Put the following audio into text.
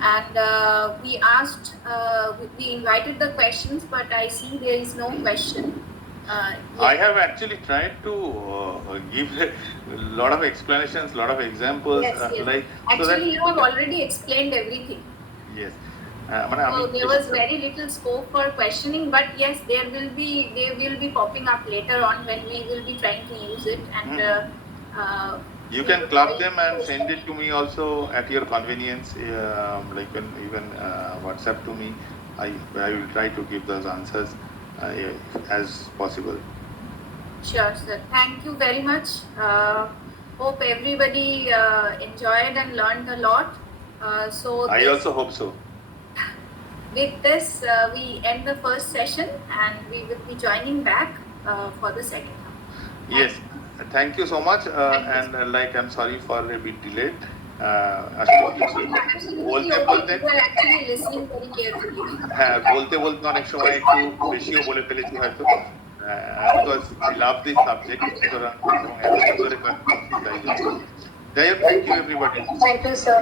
and we asked, we invited the questions, but I see there is no question. I have actually tried to give a lot of explanations, lot of examples. Yes, yes. Like actually, so that you have already explained everything. Yes. So there was very little scope for questioning, but yes, they will be popping up later on when we will be trying to use it, and you can club them and send it to me also at your convenience. Like even WhatsApp to me. I will try to give those answers as possible. Sure, sir. Thank you very much. Hope everybody enjoyed and learned a lot. So I also hope so. With this, we end the first session, and we will be joining back for the second one. Yes. Thank you so much. And like I'm sorry for a bit delayed. বলতে বলতে actually listening very carefully. হ্যাঁ বলতে বলতে অনেক সময় একটু বেশিও বলে ফেলেছি হয়তো because I love this subject সুতরাং এবং এত সুন্দর তাই জন্য যাই হোক thank you everybody Thank you, sir.